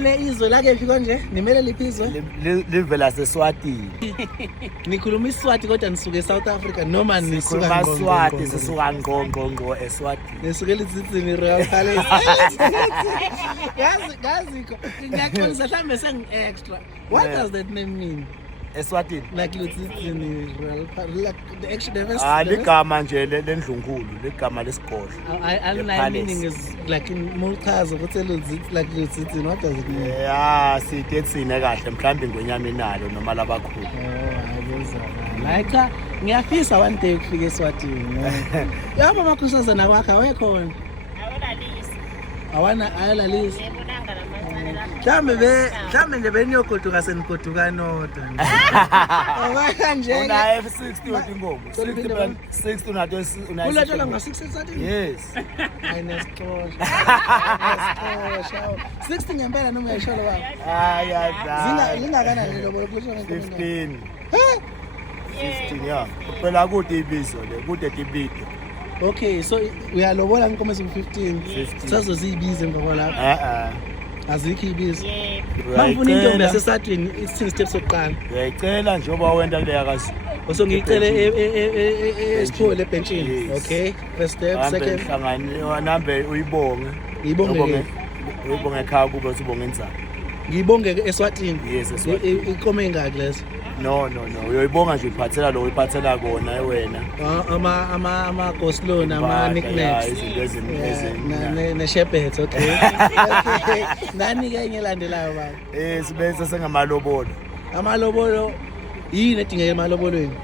nimele izwe lakephi konje? Nimele liphi izwe? Livela seSwatini. Nikhuluma iSwati kodwa nisuke eSouth Africa noma nisuka eSwati sisuka ngqo eSwatini. Nisuke litsitsini Royal Palace. Gazi ngiyaxolisa mhlambe sengi-extra. What does that name mean? eSwatini. Like litsitsini Royal Palace, like the actual ligama nje lendlunkulu, ligama lesikhohlo. I meaning is like in Mulkazo, what's a like litsitsini, what does it mean? Yeah, sithe tsine kahle mhlambe ngwenyama inalo noma labakhulu. Like ngiyafisa one day ukufika eSwatini. Yabo amakhosazana kwakhe awekhona. Awalalisa. Mhlambe nje beniyogoduka senigoduka nodwa. Kanje. Una F60 kodingomo. 60 unato una. Ulethola ngo 6 eSwatini? Yes. Ayinesiqosha. 60 ngempela noma uyayisholo wami? Yaza. Lingakanani lobo kusho 15. 15 yeah. Phela kude ibizo le, kude dibito. Okay, so uyalobola inkomezo 15. Sazozibize ngokwalapha. Azikho ibizo. Mangifuna intombi yaseSwatini itsini steps sokuqala. Uyayicela njengoba wenda kule yakazi. So ngicele esiphole ebenchini. Okay, first step, second. Hlangani number uyibonge. Uyibonge ekhaya kube uthi ubonge inzalo. Ngiyibonge eSwatini. Yes, eSwatini. Ikome ngaki leso? No. Uyoyibonga nje uphathela lo uyiphathela kona wena. Ama goslo nama nicknames. Izinto Ne-shepherd, okay. Nani ke engelandelayo baba? Sibenza sengamalobolo. Amalobolo yini edingeka emalobolweni?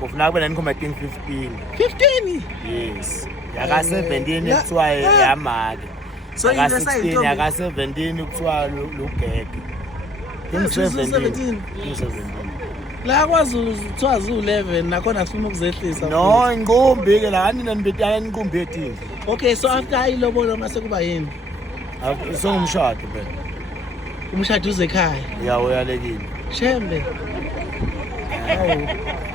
Kufuna kube nenkomo 15. 15? Yes. Yaka 17 kuthiwa yamake. So yini sayintombi? Yaka 17 kuthiwa lugege. 17. La kwaZulu kuthiwa zu11 nakhona sifuna ukuzehlisa. No, inqumbi ke la nina nibetala inqumbi ethi. Okay, so after ilobolo mase kuba yini? Songumshado phela. Umshado uze ekhaya. Yeah, uyalekile. Shembe.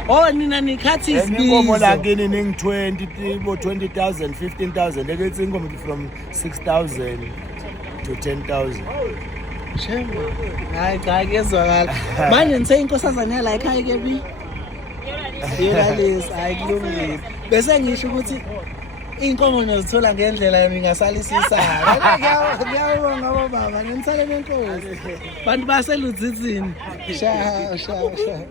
Oh nina nikhathi isibizo. Inkomo la kini ning 20,000 15,000 lekethi inkomo from 6,000 to 10,000. Shembe. Hayi cha kezwakala. Manje nithe inkosazana yala ekhaya kebi? Yolalisa, hayi kulungile. Bese ngisho ukuthi inkomo nozithola ngendlela ningasalisisa. Ngiyabonga baba, nisale nenkosi. Bantu baseludzizini. Sha.